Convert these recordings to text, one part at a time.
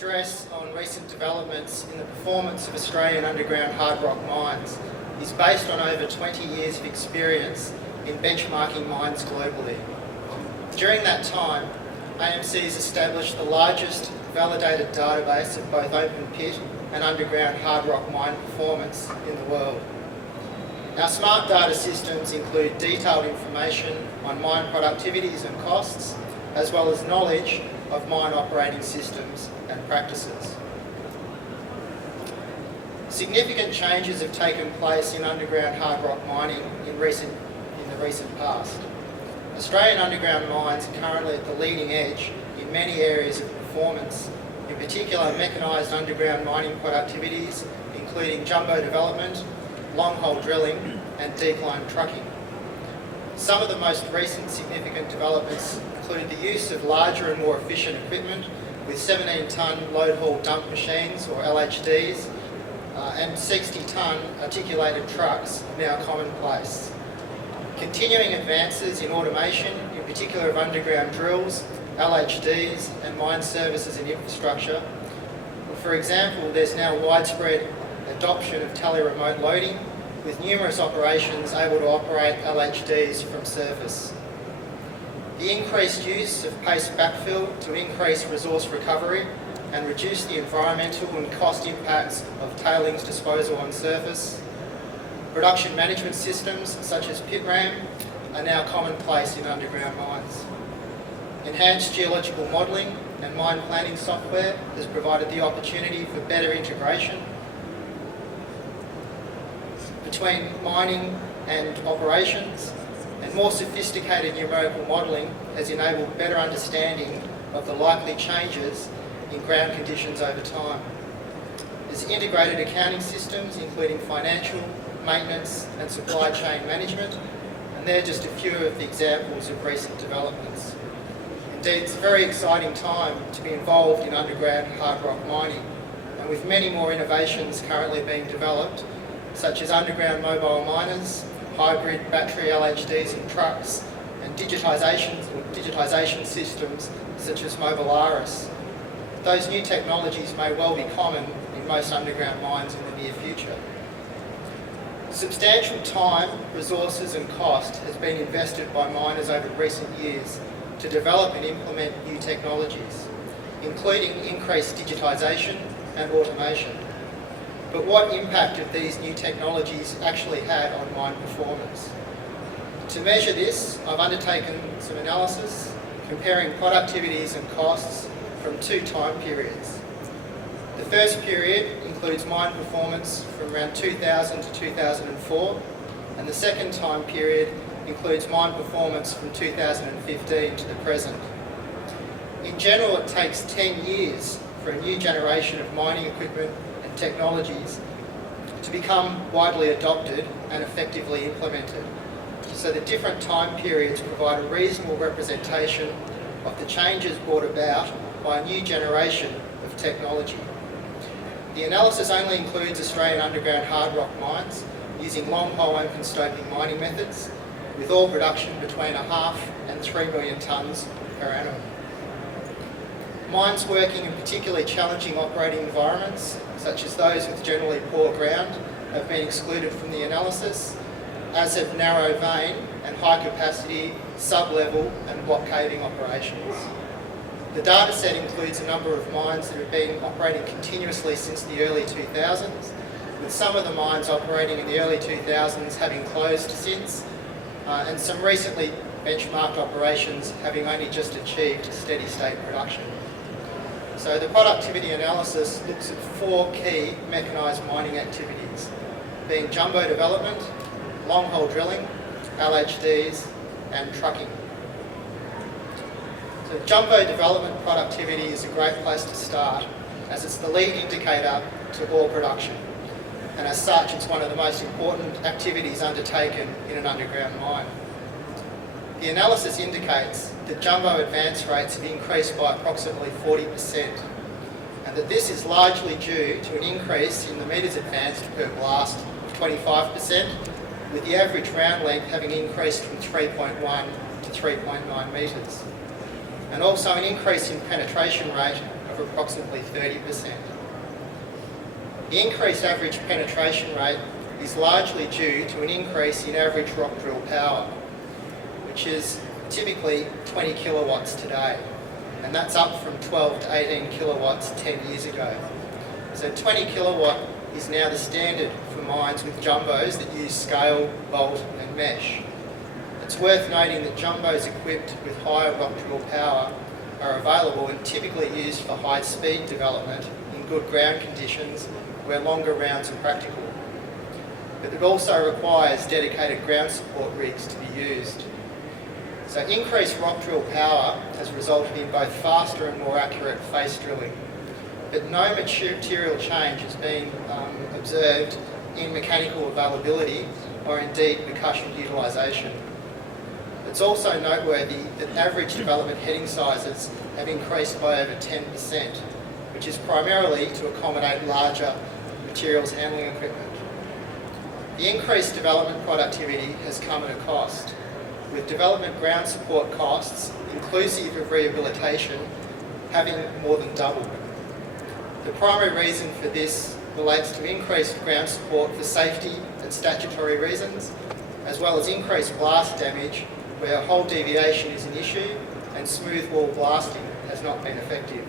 address on recent developments in the performance of Australian underground hard rock mines is based on over 20 years of experience in benchmarking mines globally. During that time, AMC has established the largest validated database of both open pit and underground hard rock mine performance in the world. Our smart data systems include detailed information on mine productivities and costs, as well as knowledge of mine operating systems and practices. Significant changes have taken place in underground hard rock mining in the recent past. Australian underground mines are currently at the leading edge in many areas of performance, in particular mechanised underground mining productivities, including jumbo development, long-hole drilling and decline trucking. Some of the most recent significant developments include the use of larger and more efficient equipment with 17-tonne load-haul dump machines, or LHDs, and 60-tonne articulated trucks now commonplace. Continuing advances in automation, in particular of underground drills, LHDs and mine services and infrastructure. For example, there's now widespread adoption of tele-remote loading, with numerous operations able to operate LHDs from surface. The increased use of paste backfill to increase resource recovery and reduce the environmental and cost impacts of tailings disposal on surface. Production management systems such as PitRAM are now commonplace in underground mines. Enhanced geological modelling and mine planning software has provided the opportunity for better integration between mining and operations, and more sophisticated numerical modelling has enabled better understanding of the likely changes in ground conditions over time. There's integrated accounting systems including financial, maintenance and supply chain management, and they're just a few of the examples of recent developments. Indeed, it's a very exciting time to be involved in underground hard rock mining, and with many more innovations currently being developed, such as underground mobile miners, hybrid battery LHDs in trucks, and digitisation systems such as Mobile Iris. Those new technologies may well be common in most underground mines in the near future. Substantial time, resources and cost has been invested by miners over recent years to develop and implement new technologies, including increased digitisation and automation. But what impact have these new technologies actually had on mine performance? To measure this, I've undertaken some analysis comparing productivities and costs from two time periods. The first period includes mine performance from around 2000 to 2004, and the second time period includes mine performance from 2015 to the present. In general, it takes 10 years for a new generation of mining equipment and technologies to become widely adopted and effectively implemented. So the different time periods provide a reasonable representation of the changes brought about by a new generation of technology. The analysis only includes Australian underground hard rock mines using long-hole open stoping mining methods, with ore production between 0.5 and 3 million tonnes per annum. Mines working in particularly challenging operating environments, such as those with generally poor ground, have been excluded from the analysis, as have narrow vein and high capacity, sub-level and block caving operations. The data set includes a number of mines that have been operating continuously since the early 2000s, with some of the mines operating in the early 2000s having closed since, and some recently benchmarked operations having only just achieved steady state production. So the productivity analysis looks at four key mechanised mining activities, being jumbo development, long-hole drilling, LHDs and trucking. So jumbo development productivity is a great place to start, as it's the lead indicator to ore production, and as such it's one of the most important activities undertaken in an underground mine. The analysis indicates that jumbo advance rates have increased by approximately 40%, and that this is largely due to an increase in the metres advanced per blast of 25%, with the average round length having increased from 3.1 to 3.9 metres, and also an increase in penetration rate of of approximately 30%. The increased average penetration rate is largely due to an increase in average rock drill power, which is typically 20 kilowatts today, and that's up from 12 to 18 kilowatts 10 years ago. So 20 kilowatt is now the standard for mines with jumbos that use scale, bolt and mesh. It's worth noting that jumbos equipped with higher rock drill power are available and typically used for high speed development in good ground conditions where longer rounds are practical. But it also requires dedicated ground support rigs to be used. So increased rock drill power has resulted in both faster and more accurate face drilling, but no material change has been observed in mechanical availability or indeed percussion utilisation. It's also noteworthy that average development heading sizes have increased by over 10%, which is primarily to accommodate larger materials handling equipment. The increased development productivity has come at a cost, with development ground support costs, inclusive of rehabilitation, having more than doubled. The primary reason for this relates to increased ground support for safety and statutory reasons, as well as increased blast damage where hole deviation is an issue and smooth wall blasting has not been effective.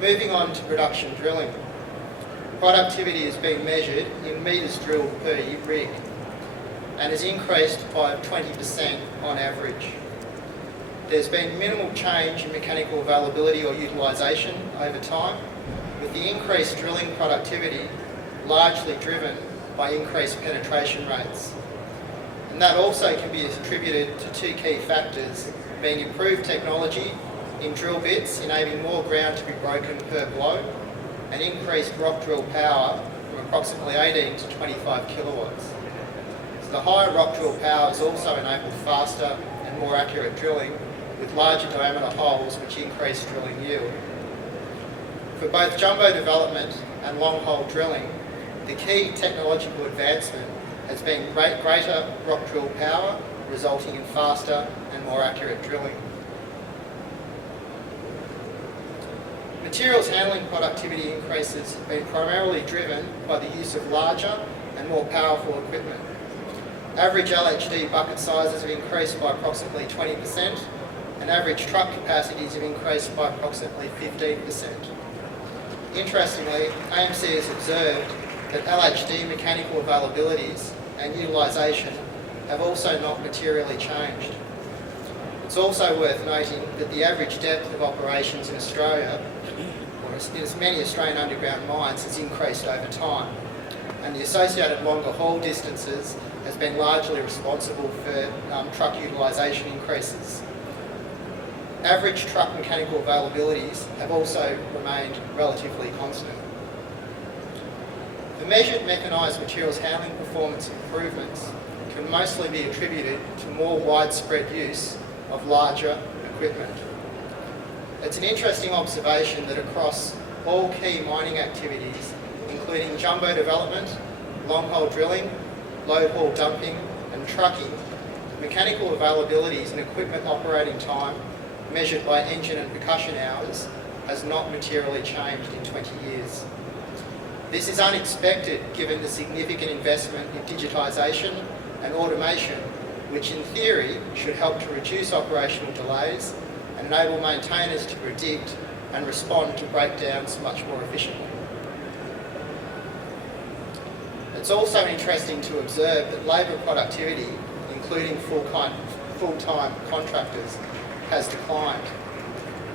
Moving on to production drilling. Productivity is being measured in metres drilled per rig and has increased by 20% on average. There's been minimal change in mechanical availability or utilisation over time, with the increased drilling productivity largely driven by increased penetration rates. And that also can be attributed to two key factors, being improved technology in drill bits enabling more ground to be broken per blow, and increased rock drill power from approximately 18 to 25 kilowatts. So the higher rock drill power has also enabled faster and more accurate drilling with larger diameter holes which increase drilling yield. For both jumbo development and long hole drilling, the key technological advancement has been greater rock drill power, resulting in faster and more accurate drilling. Materials handling productivity increases have been primarily driven by the use of larger and more powerful equipment. Average LHD bucket sizes have increased by approximately 20%, and average truck capacities have increased by approximately 15%. Interestingly, AMC has observed that LHD mechanical availabilities and utilisation have also not materially changed. It's also worth noting that the average depth of operations in Australia, or in as many Australian underground mines, has increased over time, and the associated longer haul distances has been largely responsible for truck utilisation increases. Average truck mechanical availabilities have also remained relatively constant. The measured mechanised materials handling performance improvements can mostly be attributed to more widespread use of larger equipment. It's an interesting observation that across all key mining activities, including jumbo development, long hole drilling, load haul dumping and trucking, mechanical availabilities and equipment operating time measured by engine and percussion hours has not materially changed in 20 years. This is unexpected given the significant investment in digitisation and automation, which in theory should help to reduce operational delays and enable maintainers to predict and respond to breakdowns much more efficiently. It's also interesting to observe that labour productivity, including full-time contractors, has declined.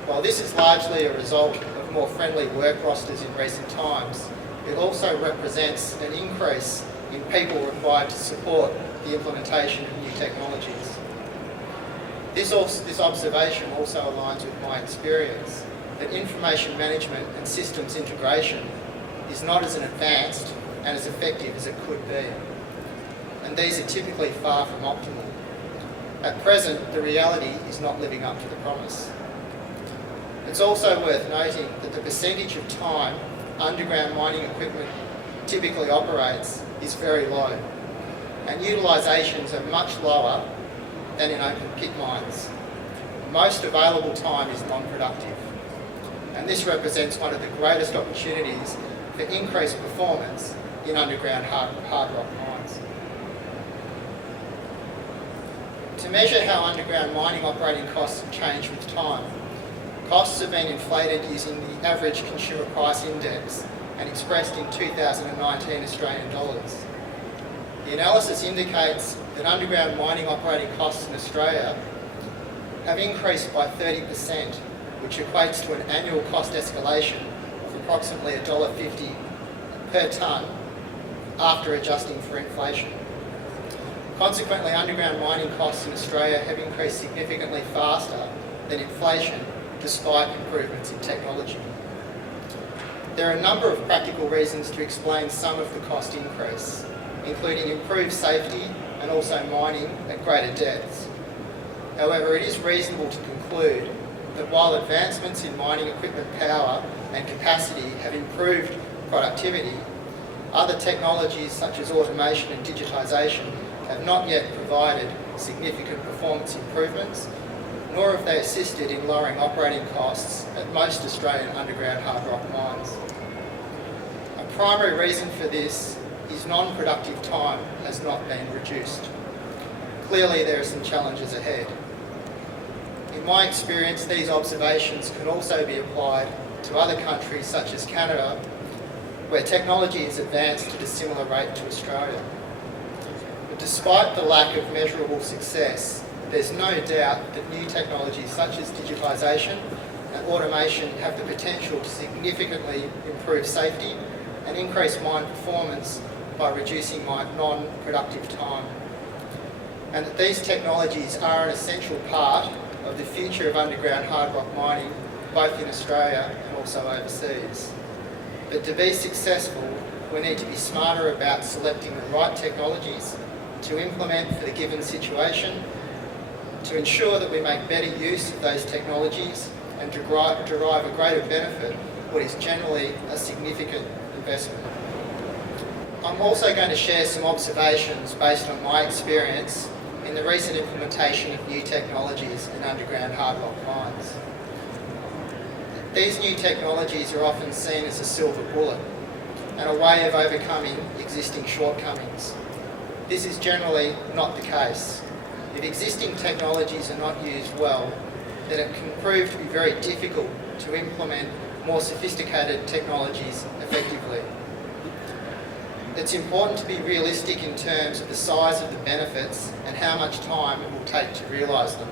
While this is largely a result of more friendly work rosters in recent times, it also represents an increase in people required to support the implementation of new technologies. This observation also aligns with my experience that information management and systems integration is not as advanced and as effective as it could be, and these are typically far from optimal. At present, the reality is not living up to the promise. It's also worth noting that the percentage of time underground mining equipment typically operates is very low, and utilisations are much lower than in open pit mines. most available time is non-productive. And this represents one of the greatest opportunities for increased performance in underground hard rock mines. To measure how underground mining operating costs have changed with time, costs have been inflated using the average consumer price index and expressed in 2019 Australian dollars. The analysis indicates that underground mining operating costs in Australia have increased by 30%, which equates to an annual cost escalation of approximately $1.50 per tonne after adjusting for inflation. Consequently, underground mining costs in Australia have increased significantly faster than inflation, despite improvements in technology. There are a number of practical reasons to explain some of the cost increase, including improved safety and also mining at greater depths. However, it is reasonable to conclude that while advancements in mining equipment power and capacity have improved productivity, other technologies such as automation and digitisation have not yet provided significant performance improvements, nor have they assisted in lowering operating costs at most Australian underground hard rock mines. A primary reason for this is non-productive time has not been reduced. Clearly, there are some challenges ahead. In my experience, these observations can also be applied to other countries such as Canada, where technology is advanced at a similar rate to Australia. But despite the lack of measurable success, there's no doubt that new technologies such as digitisation and automation have the potential to significantly improve safety and increase mine performance by reducing non-productive time. And that these technologies are an essential part of the future of underground hard rock mining, both in Australia and also overseas. But to be successful, we need to be smarter about selecting the right technologies to implement for the given situation, to ensure that we make better use of those technologies and derive a greater benefit what is generally a significant investment. I'm also going to share some observations based on my experience in the recent implementation of new technologies in underground hard rock mines. These new technologies are often seen as a silver bullet and a way of overcoming existing shortcomings. This is generally not the case. If existing technologies are not used well, then it can prove to be very difficult to implement more sophisticated technologies effectively. It's important to be realistic in terms of the size of the benefits and how much time it will take to realise them.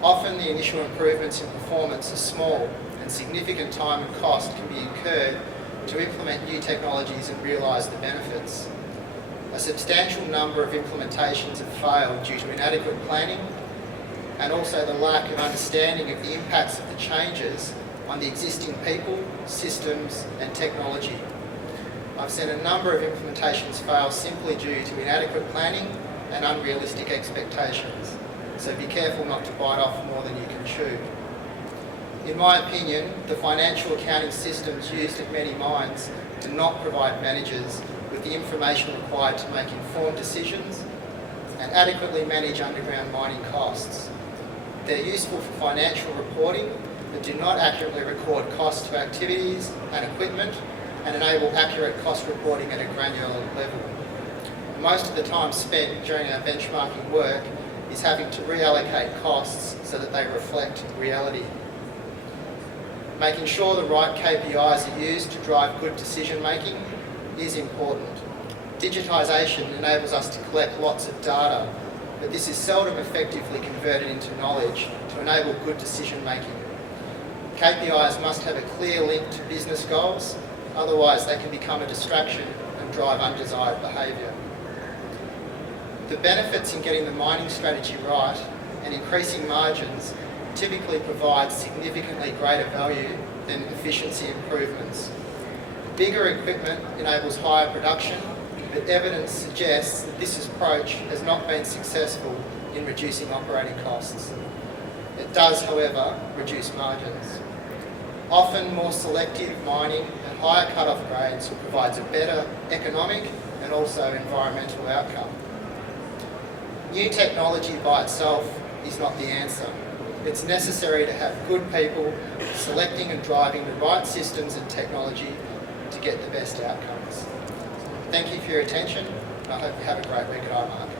Often the initial improvements in performance are small, and significant time and cost can be incurred to implement new technologies and realise the benefits. A substantial number of implementations have failed due to inadequate planning and also the lack of understanding of the impacts of the changes on the existing people, systems and technology. I've seen a number of implementations fail simply due to inadequate planning and unrealistic expectations, so be careful not to bite off more than you can chew. In my opinion, the financial accounting systems used at many mines do not provide managers with the information required to make informed decisions and adequately manage underground mining costs. They're useful for financial reporting, but do not accurately record costs to activities and equipment and enable accurate cost reporting at a granular level. Most of the time spent during our benchmarking work is having to reallocate costs so that they reflect reality. Making sure the right KPIs are used to drive good decision making is important. Digitisation enables us to collect lots of data, but this is seldom effectively converted into knowledge to enable good decision making. KPIs must have a clear link to business goals, otherwise they can become a distraction and drive undesired behaviour. The benefits in getting the mining strategy right and increasing margins typically provide significantly greater value than efficiency improvements. Bigger equipment enables higher production, but evidence suggests that this approach has not been successful in reducing operating costs. It does, however, reduce margins. Often more selective mining and higher cut-off grades provides a better economic and also environmental outcome. New technology by itself is not the answer. it's necessary to have good people selecting and driving the right systems and technology to get the best outcomes. Thank you for your attention, and I hope you have a great week at IMARC.